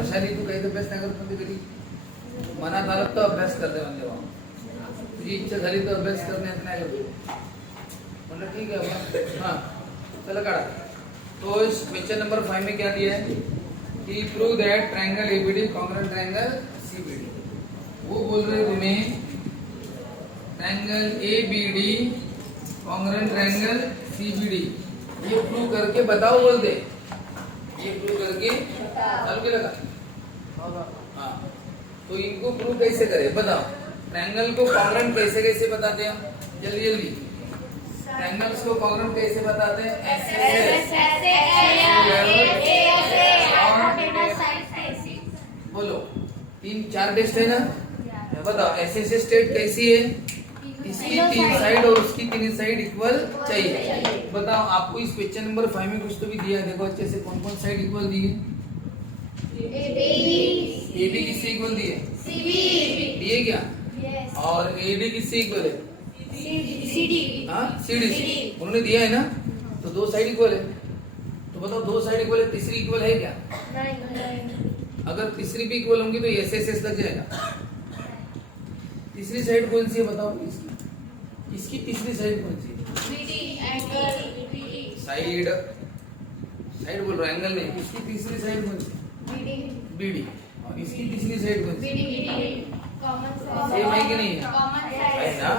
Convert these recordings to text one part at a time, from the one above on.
हर्षाली तू काही अभ्यास नाही करत म्हणते कधी मनात आलं तर अभ्यास करते म्हणजे बाबा तुझी इच्छा झाली तर अभ्यास करण्यात नाही करतो म्हणलं ठीक है हाँ चलो काढ़ा। तो इस क्वेश्चन नंबर 5 में क्या दिया है कि prove that triangle ABD congruent triangle CBD. वो बोल रहे तुम्हें triangle ABD congruent triangle CBD ये प्रूव करके बताओ बोल दे। ये प्रूव करके चालू के लगा हाँ तो इनको प्रूव कैसे करें बताओ। ट्रायंगल को कॉन्ग्रुएंट कैसे कैसे बताते हैं हम जल्दी जल्दी। ट्रायंगल्स को कॉन्ग्रुएंट कैसे बताते हैं बोलो 3-4 टेस्ट है ना बताओ ऐसे स्टेट कैसी है इसकी 3 साइड और उसकी 3 साइड इक्वल चाहिए। बताओ आपको इस क्वेश्चन नंबर 5 में कुछ तो भी दिया है देखो अच्छे से कौन कौन साइड इक्वल दी है। AB किससे इक्वल दी है दिए क्या और AD किससे इक्वल है हाँ CD उन्होंने दिया है ना तो 2 साइड इक्वल है। तो बताओ 2 साइड इक्वल है तीसरी इक्वल है क्या अगर तीसरी भी इक्वल होंगी तो एस लग जाएगा। तीसरी साइड कौन सी है बताओ इसकी तीसरी साइड कौन सी है साइड बोल रहा एंगल नहीं इसकी तीसरी साइड कौन सी BD और इसकी तीसरी साइड कौन सी सेम है कि नहीं है ना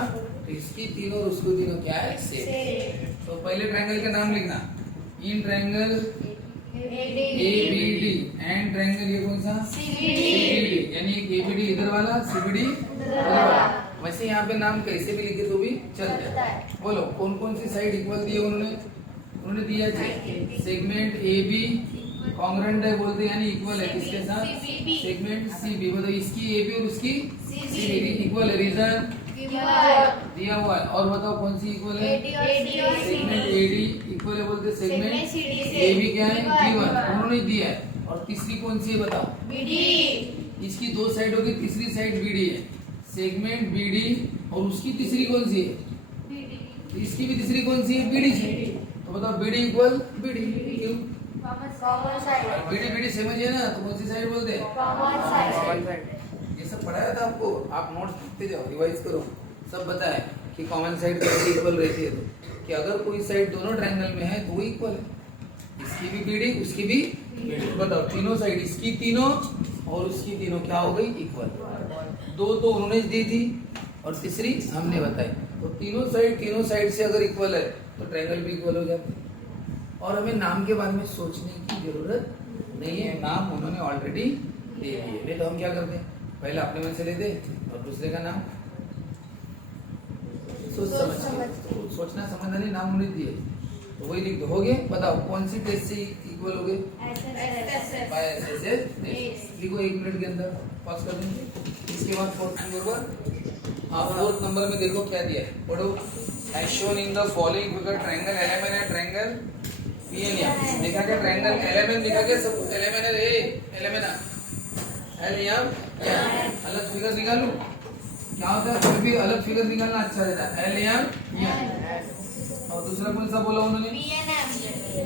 तो इसकी तीनों और उसको तीनों क्या है सेम। तो पहले ट्रायंगल का नाम लिखना in triangle ABD and triangle ये कौन सा CBD यानी एक ABD इधर वाला CBD उधर वाला। वैसे यहाँ पे नाम कैसे भी लिखे तो भी चलता है। बोलो कौन कौन सी साइड इक्वल दी है उन्होंने दिया है सेगमेंट AB कॉन्ग्रुएंट है बोलते यानी इक्वल है किसके साथ सेगमेंट CB मतलब इसकी AB और उसकी CB इक्वल है रीजन दिया हुआ है। और बताओ कौन सी इक्वल है सेगमेंट AD इक्वल है बोलते सेगमेंट AB क्या है गिवन उन्होंने दिया है। और तीसरी कौन सी है बताओ इसकी 2 साइड होगी तीसरी साइड BD है सेगमेंट BD और उसकी तीसरी कौन सी है इसकी भी तीसरी कौन सी है BD से। तो बताओ BD इक्वल BD क्यों BD समझिए ना तो कौन सी साइड बोलते हैं ये सब पढ़ाया था आपको आप नोट्स लिखते जाओ रिवाइज करो सब बताया कि कॉमन साइड कैसे इक्वल रहती है तो कि अगर कोई साइड दोनों ट्रायंगल में है तो वो इक्वल है इसकी भी BD उसकी भी BD। बताओ तीनों साइड इसकी तीनों और उसकी तीनों क्या हो गई इक्वल 2 तो उन्होंने दी थी और तीसरी हमने बताई। तो तीनों साइड से अगर इक्वल है तो ट्रायंगल भी इक्वल हो जाते हैं। और हमें नाम के बारे में सोचने की जरूरत नहीं है नाम उन्होंने ऑलरेडी दे दिए। नहीं तो हम क्या करते हैं पहले अपने मन से लेते और दूसरे का नाम सोच समझ के सोचना समझना नहीं नाम उन्हें दिए तो वही लिख दो हो गए। बताओ कौन सी टेस्ट से इक्वल हो गए लिखो 1 मिनट के अंदर पॉज कर देंगे। इसके बाद 4th नंबर हाँ 4th नंबर में देखो क्या दिया है पढ़ो as shown in the following figure triangle LMN है ट्रायंगल PN देखा क्या ट्रायंगल LMN देखा क्या सब LMN है LMN LM अलग फिगर निकालूं क्या होता है फिर भी अलग फिगर निकालना अच्छा रहता है LM और दूसरा कौन सा बोला उन्होंने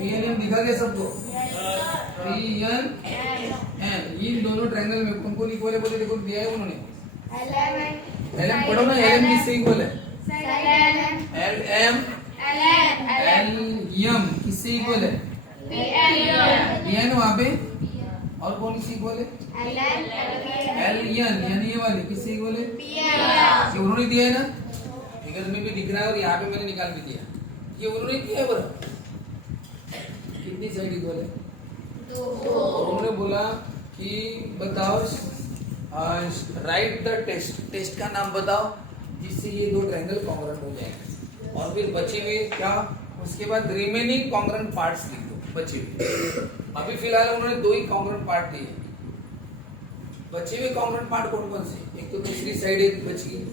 PNM दिखा क्या सबको PNN इन दोनों ट्रायंगल में कौन कौन इक्वल है बोले देखो दिया है उन्होंने LM पढ़ो ना LM किससे इक्वल है LM LM किससे इक्वल है PN वहाँ पे और कौन सी इक्वल है LN यानी ये वाली किससे इक्वल है ये उन्होंने दिया है ना फिगर में भी दिख रहा है और यहाँ पे मैंने निकाल भी दिया ये उन्होंने दिया है बराबर कितनी साइड इक्वल है उन्होंने बोला कि बताओ राइट द टेस्ट का नाम बताओ जिससे ये 2 ट्रायंगल कॉन्ग्रुएंट हो जाएंगे। और फिर बचे हुए क्या उसके बाद रिमेनिंग कॉन्ग्रुएंट पार्ट्स लिख दो बचे हुए। अभी फिलहाल उन्होंने 2 ही कॉन्ग्रुएंट पार्ट दिए बचे हुए कॉन्ग्रुएंट पार्ट कौन कौन से एक तो दूसरी साइड एक बची है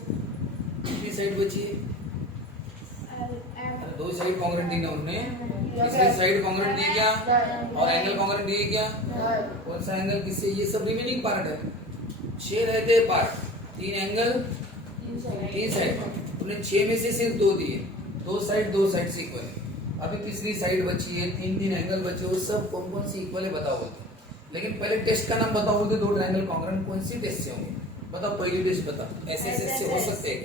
दूसरी साइड बची है 2 साइड कॉन्ग्रुएंट दी ना उन्होंने तीसरी साइड कॉन्ग्रुएंट दी क्या और एंगल कॉन्ग्रुएंट दी क्या कौन सा एंगल किससे ये सब रिमेनिंग पार्ट है 6 रहते हैं पार्ट 3 एंगल 3 साइड उन्होंने 6 में से सिर्फ 2 दिए 2 साइड से इक्वल है। अभी तीसरी साइड बची है 3 एंगल बचे वो सब कौन कौन सी इक्वल है बताओ लेकिन पहले टेस्ट का नाम बताओ, बोलते दो ट्रायंगल कॉन्ग्रुएंट कौन सी टेस्ट से होंगे? बताओ पहली टेस्ट बताओ। एसएसएस से हो सकते हैं?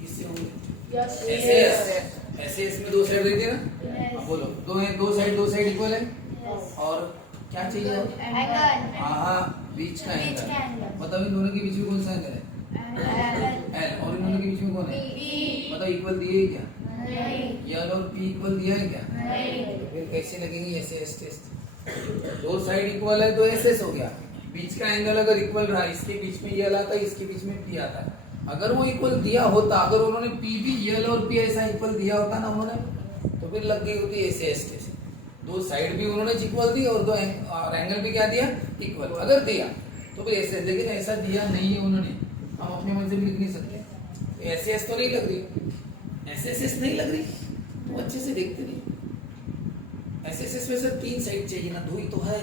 किससे होंगे? एसएस में दो साइड रहती है ना। अब बोलो दो साइड इक्वल है और क्या चाहिए? हाँ बीच का एंगल। बताओ इन दोनों के बीच में कौन सा एंगल है? एल। और इन दोनों के बीच में कौन है? बताओ इक्वल दिए क्या? एल और पी इक्वल दिया है क्या? फिर कैसे लगेंगे एसएस टेस्ट? दो साइड इक्वल है तो एसएस हो गया। बीच का एंगल अगर इक्वल रहा, इसके बीच में एल आता है, इसके बीच में पी आता है, अगर वो इक्वल दिया होता, अगर उन्होंने पी भी एल और पी ऐसा इक्वल दिया होता ना उन्होंने, तो फिर लग गई होती एसएस टेस्ट। दो साइड भी उन्होंने इक्वल दी और दो एंगल भी क्या दिया? इक्वल। अगर दिया तो फिर एसएस, लेकिन ऐसा दिया नहीं है उन्होंने, हम अपने मन से भी लिख नहीं सकते। एसएस तो नहीं लग रही, एसएसएस नहीं लग रही तो अच्छे से देखते नहीं। एसएसएस में सर तीन साइड चाहिए ना, दो ही तो है,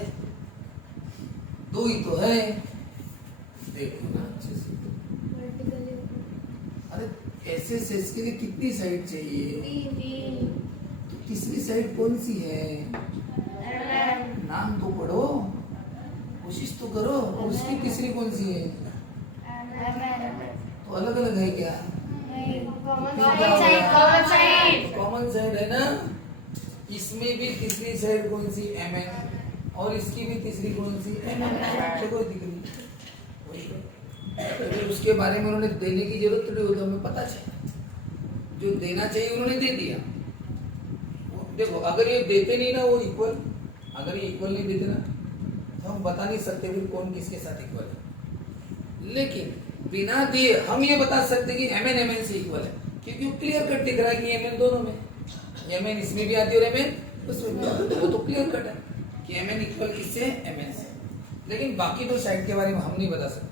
दो ही तो है, देखो ना अच्छे से। अरे एसएसएस के लिए कितनी साइड चाहिए? तो तीसरी साइड कौन सी है? नाम तो पढ़ो, कोशिश तो करो। उसकी तीसरी कौन सी है? तो अलग अलग है क्या? कॉमन साइड है ना। इसमें भी तीसरी साइड कौन सी? एमएन। और इसकी भी तीसरी कौन सी? एमएन। देखो दिख रही। तो उसके बारे में उन्होंने देने की जरूरत थोड़ी होती, हमें पता चला जो देना चाहिए उन्होंने दे दिया। देखो अगर ये देते नहीं ना वो इक्वल, अगर ये इक्वल नहीं देते ना तो हम बता नहीं सकते फिर कौन किसके साथ इक्वल है। लेकिन बिना दिए हम ये बता सकते कि एमएन एमएन से इक्वल है, क्योंकि क्लियर कट दिख रहा है कि एमएन दोनों में, एमएन इसमें भी आती है और एमएन उसमें भी आती है, वो तो क्लियर कट है कि एमएन इक्वल किससे? एमएन से। लेकिन बाकी दो साइड के बारे में हम नहीं बता सकते।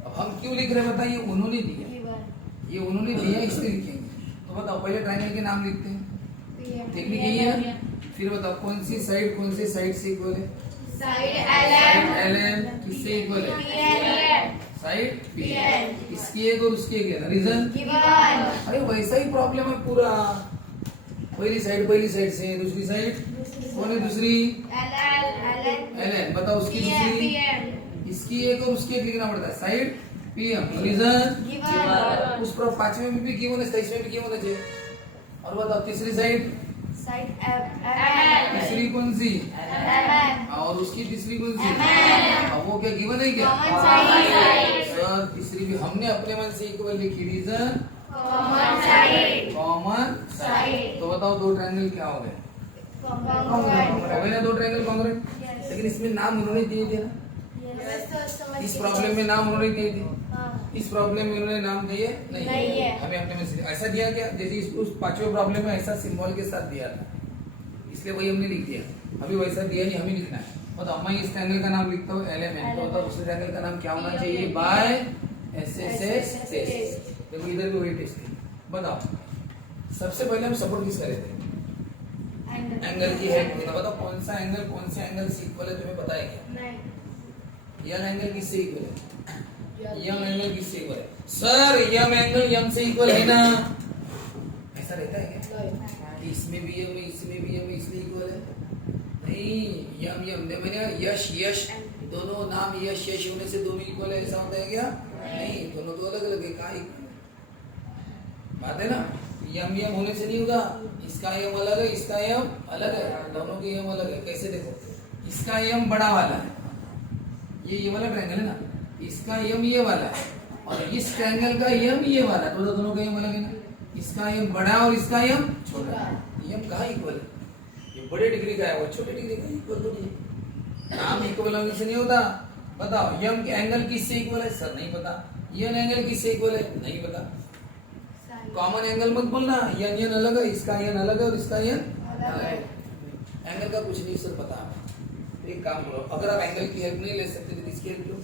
अब हम क्यों लिख रहे हैं बताइए? उन्होंने दिया, ये उन्होंने दिया इसलिए लिखेंगे। तो बताओ पहले ट्रायंगल के नाम लिखते हैं, टेक्निक यही है ना। फिर बताओ कौन सी साइड से इक्वल है? साइड एलएम किससे इक्वल है? Side PN. इसकी एक और उसकी एक है ना, रीजन? अरे वैसा ही प्रॉब्लम है पूरा। पहली साइड से, दूसरी साइड कौन है? दूसरी एलएन। बताओ उसकी दूसरी, इसकी एक और उसकी एक लिखना पड़ता है, साइड पीएम। रीजन उस पर पांचवें में भी गिवन है, इसमें भी गिवन है। और बताओ तीसरी साइड तीसरी कौन सी? और उसकी तीसरी कौन सी? अब वो क्या गिवन है क्या? सर तीसरी भी हमने अपने मन से इक्वल लिखी, रीजन कॉमन साइड। तो बताओ दो ट्रायंगल क्या हो गए? हो गए ना दो ट्रायंगल कॉन्ग्रुएंट। लेकिन इसमें नाम उन्होंने दिए थे ना, इस प्रॉब्लम में नाम उन्होंने दिए थे, इस प्रॉब्लम में उन्होंने नाम दिए नहीं है। हमें अपने में से ऐसा दिया क्या? जैसे उस पांचवें प्रॉब्लम में ऐसा सिंबल के साथ दिया था, इसलिए वही हमने लिख दिया। अभी वैसा दिया नहीं, हमें लिखना है। बताओ मैं इस ट्रायंगल का नाम लिखता हूँ एलएमएन, तो बताओ दूसरे ट्रायंगल का नाम क्या होना चाहिए? By SSS test. देखो इधर भी वही टेस्ट है। बताओ सबसे पहले हम सपोर्ट किसका लेते हैं? एंगल की है। बताओ कौन सा एंगल से इक्वल है? तुम्हें पता है क्या? यंग एंगल किससे इक्वल है? यंग एंगल किससे इक्वल है? सर यंग एंगल यंग से इक्वल है ना। ऐसा रहता है क्या? इसमें भी यम इसमें भी यम इसलिए इक्वल है? नहीं, यम यम मैंने यश यश दोनों नाम यश यश होने से दोनों इक्वल है ऐसा होता है क्या? नहीं, दोनों तो अलग अलग है। का बात है ना, यम यम होने से नहीं होगा। इसका यम अलग है, इसका यम अलग है, दोनों के यम अलग है। कैसे? देखो इसका यम बड़ा वाला है, ये वाला ट्रायंगल है ना, इसका यम ये वाला है और इस ट्रायंगल का यम ये वाला, तो दोनों का यम अलग है ना। इसका यम बड़ा और इसका यम छोटा। यम कहाँ इक्वल है? ये बड़े डिग्री का है, वो छोटे डिग्री का इक्वल तो नहीं। नाम इक्वल होने से नहीं होता। बताओ यम के एंगल किससे इक्वल है? सर नहीं पता। यन एंगल किससे इक्वल है? नहीं पता। कॉमन एंगल मत बोलना, यन यन अलग है, इसका यन अलग है और इसका यन अलग है। एंगल का कुछ नहीं सर पता। एक काम करो, अगर आप एंगल की हेल्प नहीं ले सकते तो किसकी हेल्प लो?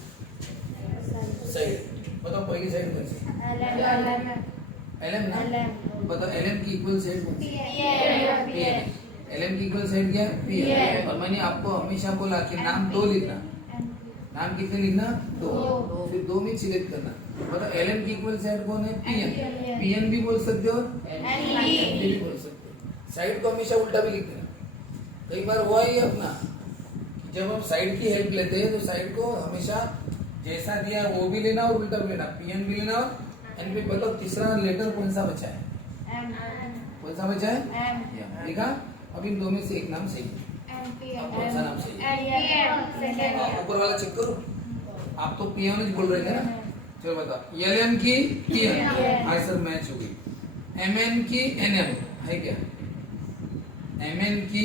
साइड। बताओ पहली साइड कौन सी? एलएम ना। बताओ एलएम की इक्वल साइड कौन सी? पीएन। एलएम की इक्वल साइड क्या है? पीएन। और मैंने आपको हमेशा बोला कि नाम दो लिखना। नाम कितने लिखना? दो। फिर दो में सिलेक्ट करना। बताओ एलएम की इक्वल साइड कौन है? पीएन। पीएन भी बोल सकते हो और एनबी भी बोल सकते हो। साइड को हमेशा उल्टा भी लिख देना। कई बार हुआ ही अपना जब हम साइड की हेल्प लेते हैं तो साइड को हमेशा जैसा दिया वो भी लेना और उल्टा भी लेना, पीएन भी लेना और एन भी। मतलब तीसरा लेटर कौन सा बचा है? कौन सा बचा है? एम। देखा? अब इन दो में से एक नाम सही है। अब कौन सा नाम सही है? ऊपर वाला चेक करो। आप तो पीएन ही बोल रहे थे ना, चलो बताओ। एलएम की पीएन, आंसर मैच हो गई। एमएन की एनएम है क्या? एमएन की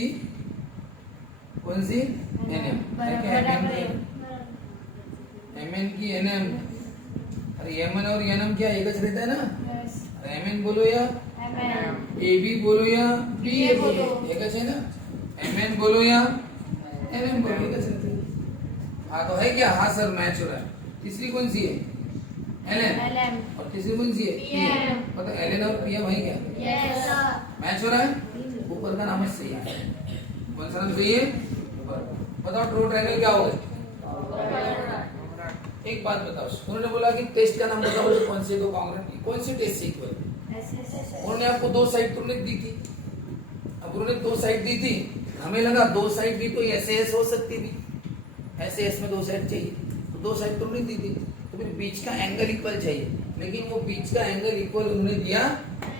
कौन सी? एनएम है क्या? एमएन की एनएम। अरे एमएन और एनएम क्या एक रहता है ना? एमएन बोलो या एबी बोलो या बी बोलो, एक है ना? एमएन बोलो या एनएम बोलो, एक रहता है। हाँ तो है क्या? हाँ सर मैच हो रहा है। तीसरी कौन सी है? एलएन। और तीसरी कौन सी है? पीएम। मतलब एलएन और पीएम है क्या? यस। मैच हो रहा है। ऊपर का नाम सही है। कौन सा नाम सही है? बताओ ट्रू ट्रायंगल क्या होगा? एक बात बताओ, उन्होंने बोला कि टेस्ट का नाम बताओ, कौन से दो कांग्रेंट, कौन सी टेस्ट सीक्वेंस? उन्होंने आपको दो साइड तुमने दी थी। अब उन्होंने दो साइड दी थी, हमें लगा दो साइड दी तो एसएस हो सकती थी, एसएस में दो साइड चाहिए, तो दो साइड तुमने दी थी, तो फिर बीच का एंगल इक्वल चाहिए। लेकिन वो बीच का एंगल इक्वल उन्होंने दिया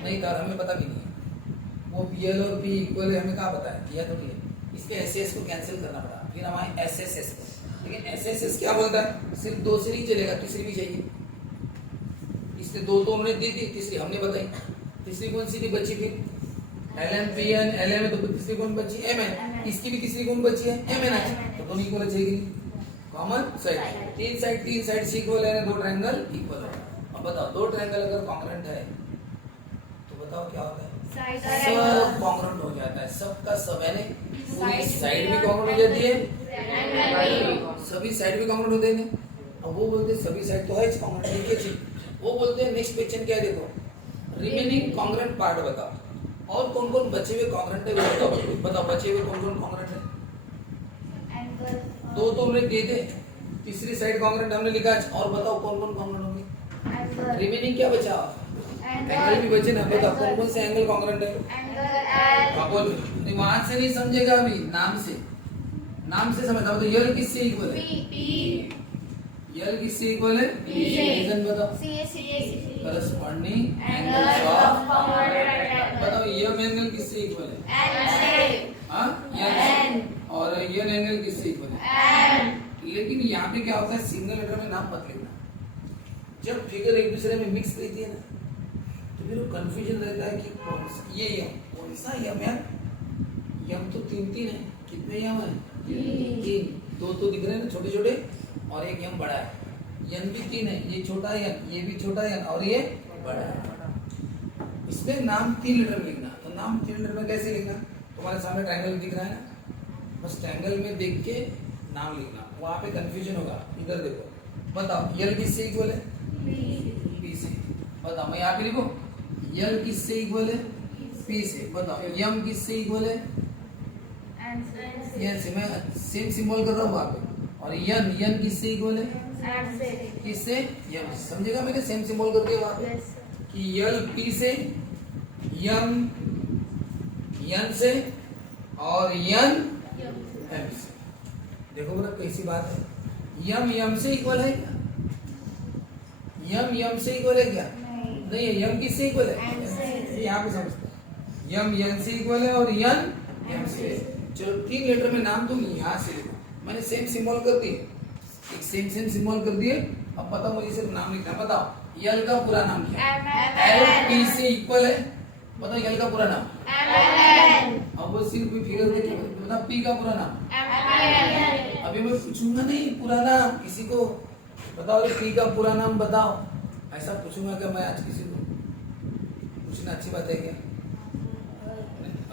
नहीं था, हमें पता भी नहीं है वो पीएल और पी इक्वल है, हमें कहाँ पता है? दिया तो नहीं। इसके एसएस को कैंसिल करना पड़ा, फिर हमारे एसएसएस को। लेकिन एसएसएस क्या बोलता है? सिर्फ दो से नहीं चलेगा, तीसरी भी चाहिए। इसने दो तो हमने दी थी, तीसरी हमने बताई। तीसरी कौन सी थी बची? फिर एलएन पीएन, एलएन में तो तीसरी कौन बची? एमएन। इसकी भी तीसरी कौन बची है? एमएन। तो दोनों इक्वल चाहिए, कॉमन साइड। तीन साइड से इक्वल है, दो ट्रायंगल इक्वल है। अब बताओ दो ट्रायंगल अगर कॉन्ग्रुएंट है तो बताओ क्या होता है? सब कॉन्ग्रुएंट हो जाता है, सबका सब है। पूरी साइड भी कॉन्ग्रुएंट हो जाती है, सभी साइड भी कॉन्ग्रुएंट होते हैं। अब वो बोलते हैं सभी साइड तो है कॉन्ग्रुएंट, ठीक है। वो बोलते हैं नेक्स्ट क्वेश्चन क्या है, देखो रिमेनिंग कॉन्ग्रुएंट पार्ट बताओ, और कौन कौन बचे हुए कॉन्ग्रुएंट है बताओ। बताओ बचे हुए कौन कौन कॉन्ग्रुएंट है? दो तो हमने दे दे, तीसरी साइड कॉन्ग्रुएंट हमने लिखा, और बताओ कौन कौन कॉन्ग्रुएंट होंगे? रिमेनिंग क्या बचा? एंगल भी बचे ना, बताओ कौन कौन से एंगल कॉन्ग्रुएंट है? हाँ बोल, वहां से नहीं समझेगा, अभी नाम से समझ। तो यल किससे इक्वल है? यल किससे इक्वल है? रीजन बताओ। करस्पॉन्डिंग एंगल्स ऑफ, बताओ यम एंगल किससे इक्वल है? हाँ यन। और यन एंगल किससे इक्वल है? लेकिन यहाँ पे क्या होता है, सिंगल लेटर में नाम मत लिखना। जब फिगर एक दूसरे में मिक्स रहती है ना, तो फिर वो कंफ्यूजन रहता है कि कौन सा ये यम, कौन सा यम है? यम तो तीन है, कितने यम है? तीन। दो तो दिख रहे हैं ना छोटे छोटे, और एक यम बड़ा है। यन भी तीन है, ये छोटा यन, ये भी छोटा यन, और ये बड़ा है। इसमें नाम तीन लेटर में लिखना। तो नाम तीन लेटर में कैसे लिखना? तुम्हारे सामने ट्रायंगल दिख रहा है ना, बस ट्रायंगल में देख के नाम लिखना, वहां पे कंफ्यूजन होगा। इधर देखो, बताओ यल किससे इक्वल है? पी से। बताओ, मैं यहाँ पे लिखो, यल किससे इक्वल है? पी से। बताओ यम किससे इक्वल है? यन से। मैं सेम सिंबल कर रहा हूँ वहां पे। और यन किससे इक्वल है? किससे? यम। समझेगा मैंने सेम सिंबल करके वहां पे कि यल पी से, यम यन से, और यन एम से। देखो मतलब कैसी बात है, यम से इक्वल है क्या? यम से इक्वल है क्या? नहीं है। यम किससे इक्वल है? यहाँ पे समझते, यन से इक्वल है और यन एम से। चलो तीन लेटर में नाम तुम यहाँ से लिखो, मैंने सेम सिंबल कर दिए, एक सेम सिंबल कर दिए। अब बताओ मुझे सिर्फ नाम लिखना। बताओ यल का पूरा नाम क्या है? एल पी से इक्वल है। बताओ यल का पूरा नाम? अब वो सिर्फ फिगर देखिए, बताओ पी का पूरा नाम? अभी मैं पूछूंगा नहीं पूरा नाम किसी को, बताओ पी का पूरा नाम बताओ, ऐसा पूछूंगा क्या मैं आज किसी को? पूछना अच्छी बात है क्या?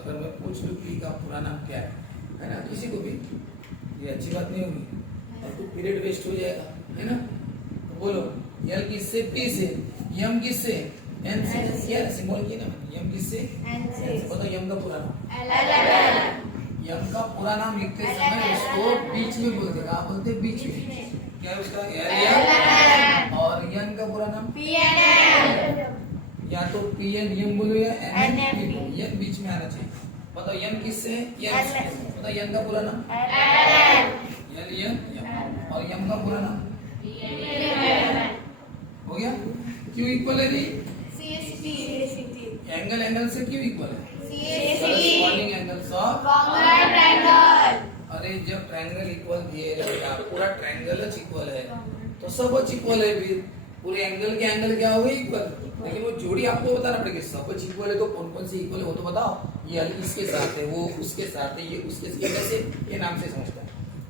अगर मैं पूछ लूं पी का पूरा नाम क्या है ना, किसी को भी, ये अच्छी बात नहीं होगी, और तो पीरियड वेस्ट हो जाएगा, है ना। तो बोलो यल किससे? पी से। यम किससे? एन से। क्या सिंबल की ना, यम किससे? एन से। बताओ यम का पूरा नाम? यम का पूरा नाम लिखते समय उसको बीच में बोलते, कहाँ बोलते? बीच में। क्या उसका? एल। और यन का पूरा नाम? या तो पी एन यम बोलो या एन एन, यन बीच में आना चाहिए। बताओ यन किससे? यन। बताओ यन का पूरा नाम? का पूरा नाम हो गया। क्यों इक्वल है जी? एंगल से क्यों इक्वल है? कॉर्रेस्पॉन्डिंग एंगल्स ऑफ ट्रायंगल। अरे जब ट्रायंगल इक्वल दिए रहेगा, पूरा ट्रायंगल इक्वल है तो सब इक्वल है, फिर पूरे एंगल के एंगल क्या हो गए इक्वल। लेकिन वो जोड़ी आपको बताना पड़ेगी, सब इक्वल है तो कौन कौन सी इक्वल है वो तो बताओ। ये इसके साथ है, वो उसके साथ है, ये उसके साथ, कैसे ये नाम से समझता है।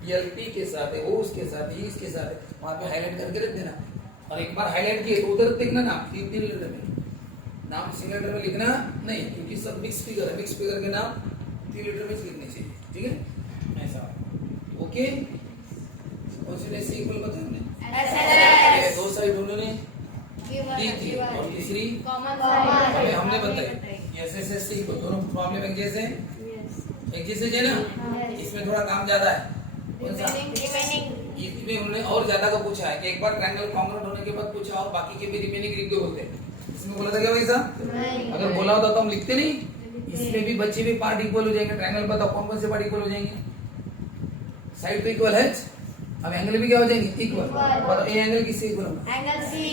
ये पी के साथ है, वो उसके साथ है, ये इसके साथ है, वहां पे हाईलाइट करके रख देना। और एक बार हाईलाइट किए तो उधर देखना नाम तीन लेटर में, नाम सिंगल लेटर में लिखना नहीं, क्योंकि सब मिक्स फिगर है, मिक्स फिगर के नाम 3 लेटर में लिखने चाहिए, ठीक है ऐसा। ओके, कौन सी ऐसे इक्वल बताया हमने, दो साइड उन्होंने दी थी और तीसरी कॉमन हमने बताई। ऐसे ऐसे इक्वल, दोनों प्रॉब्लम एक जैसे है ना। इसमें थोड़ा काम ज्यादा है, कौन सा इसमें उन्होंने और ज्यादा का पूछा है कि एक बार ट्रायंगल कॉन्ग्रुएंट होने के बाद पूछा और बाकी के भी रिमेनिंग लिख दो बोलते। इसमें बोला था क्या वैसा? अगर बोला होता तो हम लिखते नहीं। इसमें भी बच्चे भी पार्ट इक्वल हो जाएंगे। ट्रायंगल बताओ कौन कौन से पार्ट इक्वल हो जाएंगे? साइड तो इक्वल है, अब एंगल भी क्या हो जाएंगे इक्वल। बताओ ए एंगल किससे इक्वल होगा? Angle C.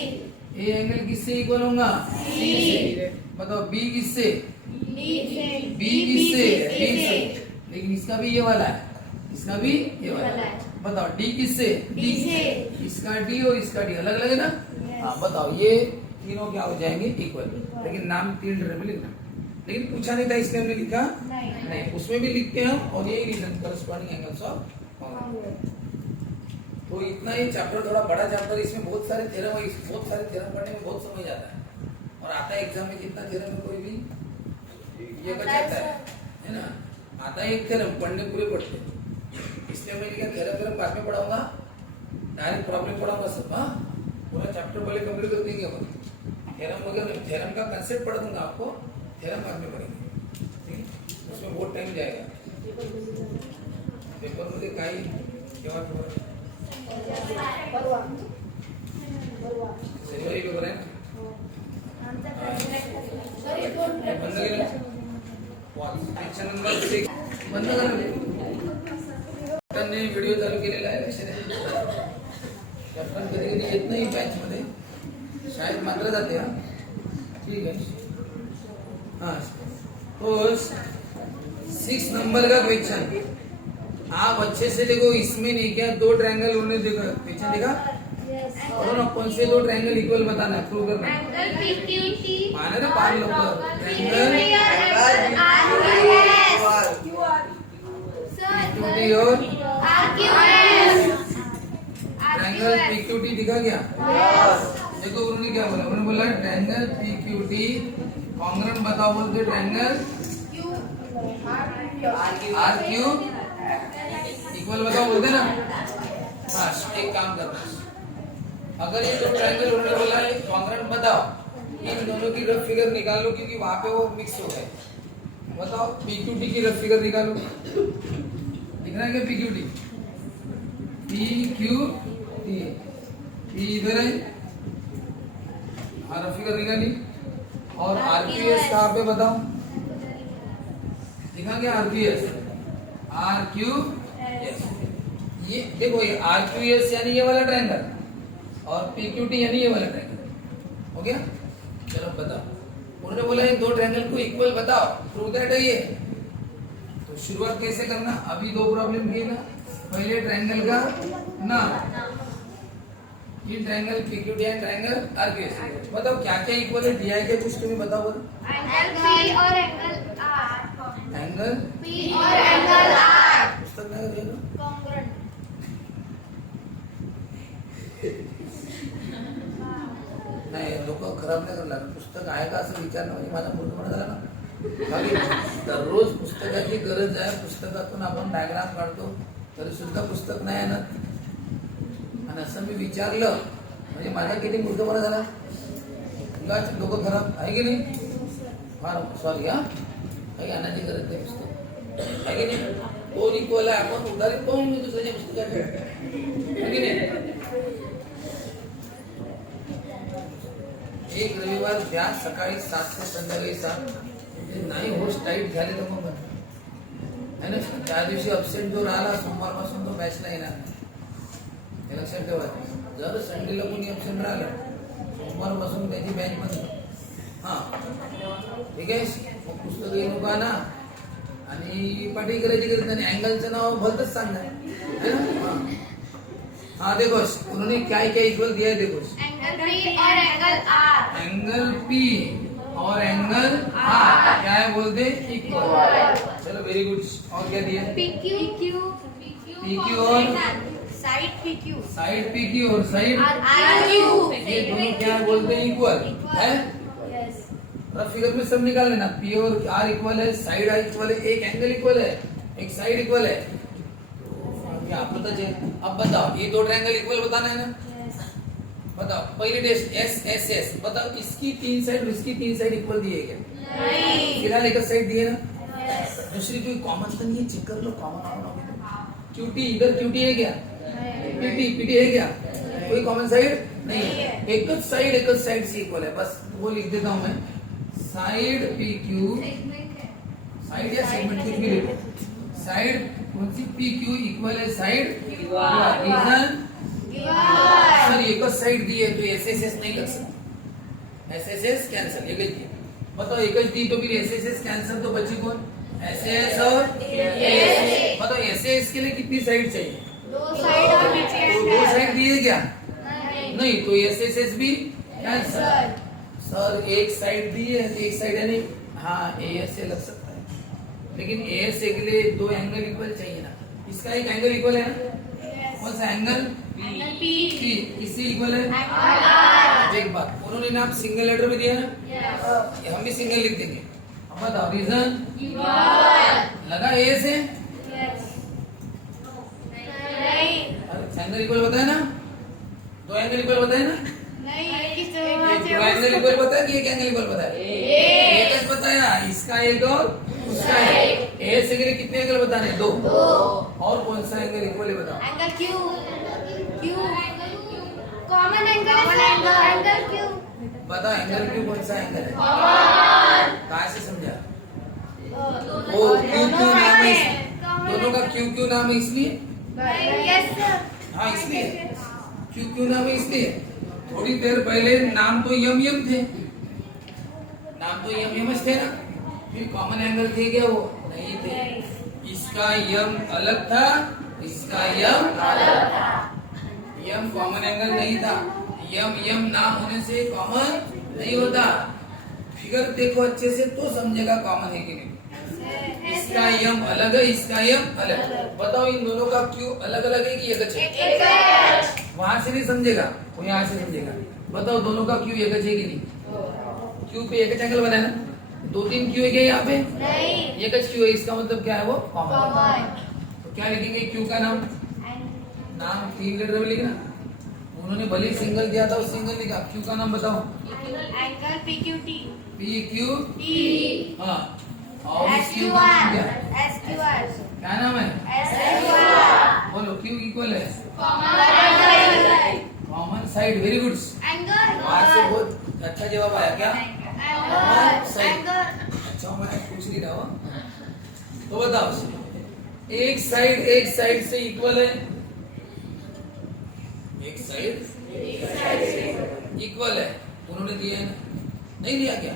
ए एंगल किससे इक्वल होगा? सी से। बताओ बी किससे? डी से। बी किससे? बी से। लेकिन इसका भी ये वाला है, इसका भी ये वाला है। बताओ डी किससे? डी से। इसका डी और इसका डी अलग अलग है ना। हाँ बताओ ये तीनों क्या हो जाएंगे इक्वल। लेकिन नाम 3 लेटर में लिखना। लेकिन पूछा नहीं था इसलिए हमने लिखा नहीं, उसमें भी लिखते हैं और यही रीजन करस्पॉन्डिंग एंगल्स ऑफ। तो इतना ही चैप्टर थोड़ा बड़ा चैप्टर, इसमें बहुत सारे थ्योरम है, बहुत सारे थ्योरम पढ़ने में बहुत समय जाता है और आता है एग्जाम में कितना थ्योरम है कोई भी ये बचाता है ना। आता है एक थ्योरम, पढ़ने पूरे पढ़ते हैं। इसलिए मैं क्या थ्योरम बाद में पढ़ाऊंगा, डायरेक्ट प्रॉब्लम पढ़ाऊंगा सब। हाँ पूरा चैप्टर पहले कंप्लीट कर देंगे अपन। थ्योरम वगैरह थ्योरम का कंसेप्ट पढ़ा दूंगा आपको, थ्योरम बाद में पढ़ेंगे, ठीक है। उसमें बहुत टाइम जाएगा। पेपर मध्ये काही केव्हा शनिवारी पेपर आहे ना, बंद केलं नंबर 6 बंद त्यांनी व्हिडिओ चालू केलेला आहे। आपण कधी कधी येत नाही बॅच मध्ये, शाळेत मात्र जाते। हा ठीक है। हाँ तो 6 नंबर का क्वेश्चन आप अच्छे से देखो। इसमें नहीं क्या 2 ट्रायंगल उन्होंने देखा, क्वेश्चन देखा और ना कौन से 2 ट्रायंगल इक्वल बताना है, प्रूव करना है। माने ना पार लोग ट्रायंगल PQT और ट्रायंगल PQT दिखा क्या? देखो उन्होंने क्या बोला, उन्होंने बोला ट्रायंगल PQT कॉन्ग्रुएंट बताओ, बोलते ट्रायंगल RQ इक्वल बताओ बोलते ना। हाँ एक काम करना, अगर ये 2 ट्रायंगल उन्होंने बोला है कॉन्ग्रुएंट बताओ, इन दोनों की रफ फिगर निकाल लो क्योंकि वहां पे वो मिक्स हो गए। बताओ PQT की रफ फिगर निकालो, दिख रहा है क्या PQT? PQT P इधर है, रफ फिगर निकाली। और RQS कहाँ पे बताओ, दिखा क्या RQS? RQS ये देखो, ये RQS यानी ये वाला ट्रायंगल और PQT यानी ये वाला ट्रायंगल हो गया। चलो बताओ, उन्होंने बोला ये 2 ट्रायंगल को इक्वल बताओ, प्रूव दैट है ये। तो शुरुआत कैसे करना, अभी 2 प्रॉब्लम किए ना। पहले ट्रायंगल का नाम, ये triangle PQT and triangle RQS। बताओ क्या क्या इक्वल है, दिया है क्या कुछ तुम्हें बताओ बोलो। एंगल P और एंगल R, एंगल P और एंगल R पुस्तक में देखो कॉन्ग्रुएंट। नाही लोक खराब नाही करणार, पुस्तक आहे का असं विचारणं म्हणजे माझा मूर्खपणा झाला ना। खाली दररोज पुस्तकाची गरज आहे, पुस्तकातून आपण डायग्राम काढतो तरी सुद्धा पुस्तक नाही आणत, आणि असं मी विचारलं म्हणजे माझा किती मूर्खपणा झाला। लोक खराब आहे की नाही, फार सॉरी। हा काही आणायची गरज नाही पुस्तक, आहे की नाही। कोण इक्वल आहे आपण उदाहरण पाहून दुसऱ्याच्या पुस्तकात, आहे की नाही। एक रविवार द्या सकाळी 7 ते संध्याकाळी 7, नाही होस्ट टाईट झाले तर मग है ना, त्या दिवशी अब्सेंट जो राहिला सोमवारपासून तो बॅचला येणार नाही। हे लक्षात ठेवा. जर संडेला कोणी ॲब्सेंट राहिलं सोमवारपासून त्याची बॅच बंद. हा ठीक आहे. मग पुस्तक येऊ नका ना आणि पाठी करायची गरज नाही. अँगलचं नाव भलतच सांगा है ना. हाँ देखो उन्होंने क्या क्या इक्वल दिया है. देखो एंगल पी और एंगल आर क्या है बोलते इक्वल. चलो वेरी गुड. और क्या दिया पी क्यू और साइड पी क्यू और साइड आर क्यू. ये दोनों क्या बोलते हैं इक्वल है. फिगर में सब निकाल लेना. पी और आर इक्वल है, साइड आर इक्वल है, एक एंगल इक्वल है, एक साइड इक्वल है. क्या पता चले. अब बताओ ये दो ट्रायंगल इक्वल बताना है ना. बताओ पहली टेस्ट एस एस एस. बताओ इसकी 3 साइड और इसकी 3 साइड इक्वल दिए क्या. नहीं. फिलहाल एक साइड दिए ना. दूसरी कोई कॉमन तो नहीं है. चेक कर लो कॉमन. क्यूटी इधर क्यूटी है क्या. पीटी पीटी है क्या. कोई कॉमन साइड नहीं है. एक साइड से इक्वल है. बस वो लिख देता हूं मैं. साइड पी क्यू साइड या सेगमेंट कुछ भी लिखो. साइड कौन सी पी क्यू इक्वल है साइड रीजन. सर एक साइड दी है तो एस एस एस नहीं लग सकता. S S S cancel. एक दी बताओ. एक दी तो फिर एस एस एस कैंसिल. तो बची कौन एस एस और एस. बताओ एस एस के लिए कितनी साइड चाहिए. 2 साइड और दो साइड दिए क्या. नहीं तो एस एस एस भी कैंसिल. सर एक साइड दी है एक साइड है नहीं. हाँ ए एस से लग सकता है लेकिन ए एस के लिए 2 एंगल इक्वल चाहिए ना. इसका एक एंगल इक्वल है ना. कौन सा एंगल पी. इससे इक्वल है एक बात. उन्होंने नाम सिंगल लेटर में दिया ना. हम भी सिंगल लिख देंगे. अब बताओ रीजन लगा ए से. एंगल इक्वल बताया ना. 2 एंगल इक्वल बताया ना. दो एंगल इक्वल बताया कि एक एंगल इक्वल बताया. एक बताया. इसका एक और उसका एक. ए से के कितने एंगल बताने 2. और कौन सा एंगल इक्वल है बताओ. Angle Q common angle Q. बताओ एंगल क्यू कौन सा एंगल है. कहाँ से समझा. वो क्यू क्यू नाम है. दोनों का क्यू क्यू नाम है इसलिए. हाँ इसलिए क्यू क्यू नाम है इसलिए. थोड़ी देर पहले नाम तो यम यम थे. नाम तो यम यम थे ना. फिर कॉमन एंगल थे क्या वो नहीं थे. इसका यम अलग था इसका यम अलग था. यम कॉमन एंगल नहीं था. यम यम ना होने से कॉमन नहीं होता. फिगर देखो अच्छे से तो समझेगा कॉमन है कि नहीं. इसका यम अलग है इसका यम अलग. बताओ इन दोनों का क्यू अलग अलग है कि एक है. वहां से नहीं समझेगा वो यहाँ से समझेगा. बताओ दोनों का क्यू एक है कि नहीं. क्यू पे एक एंगल बना है ना. 2-3 क्यू है क्या यहाँ पे नहीं. एक क्यू है. इसका मतलब क्या है वो कॉमन. तो क्या लिखेंगे क्यू का नाम 3 लेटर में लिखना. उन्होंने भले सिंगल दिया था सिंगल लिखा. क्यू का नाम बताओ. Angle P Q T. हाँ और क्यू क्या नाम है. बोलो क्यू इक्वल है कॉमन साइड. Very good. आज से बहुत अच्छा जवाब आया क्या. अच्छा मैं पूछ नहीं रहा हूँ. तो बताओ एक साइड से इक्वल है. एक साइड इक्वल है. उन्होंने दिया है नहीं दिया क्या.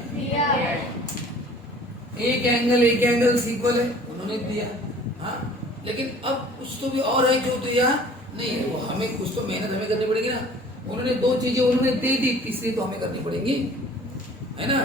एक एंगल से इक्वल है उन्होंने दिया. हाँ लेकिन अब कुछ तो भी और है जो दिया नहीं है. वो हमें कुछ तो मेहनत हमें करनी पड़ेगी ना. उन्होंने 2 चीजें उन्होंने दे दी. तीसरी तो हमें करनी पड़ेगी है ना.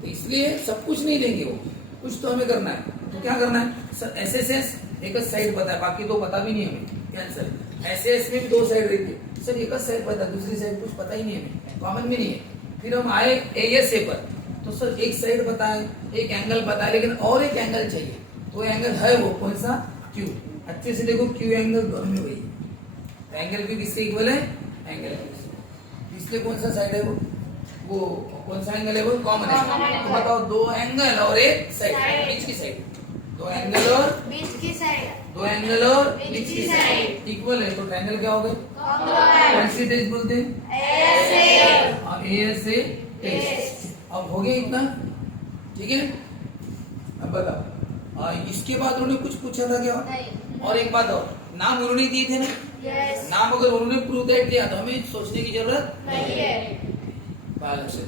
तो इसलिए सब कुछ नहीं देंगे वो. कुछ तो हमें करना है. तो क्या करना है सर. एस एस एस एक साइड पता है बाकी तो पता भी नहीं हमें. कैंसर. एस एस में भी 2 साइड रहती है सर. एक साइड पता है दूसरी साइड कुछ पता ही नहीं हमें. कॉमन भी नहीं है. फिर हम आए ए एस ए पर. तो सर एक साइड बताए एक एंगल बताए लेकिन और एक एंगल चाहिए. तो एंगल है वो कौन सा क्यू. अच्छे से देखो क्यू एंगल दोनों में वही. एंगल क्यू किससे इक्वल है एंगल. इसलिए कौन सा साइड है वो कौन सा एंगल है वो कॉमन है. तो बताओ 2 एंगल और एक साइड बीच की साइड. 2 एंगल और बीच की साइड. 2 एंगल और बीच की साइड इक्वल है. तो ट्रायंगल क्या हो गए. कौन सी टेस्ट बोलते हैं एस ए टेस्ट. अब हो गया इतना. ठीक है. अब बताओ इसके बाद उन्होंने कुछ पूछा था क्या. और एक बात और नाम उन्होंने दिए थे ना, यस नाम अगर उन्होंने प्रूव दैट दिया तो हमें सोचने की जरूरत नहीं है बाल अक्षर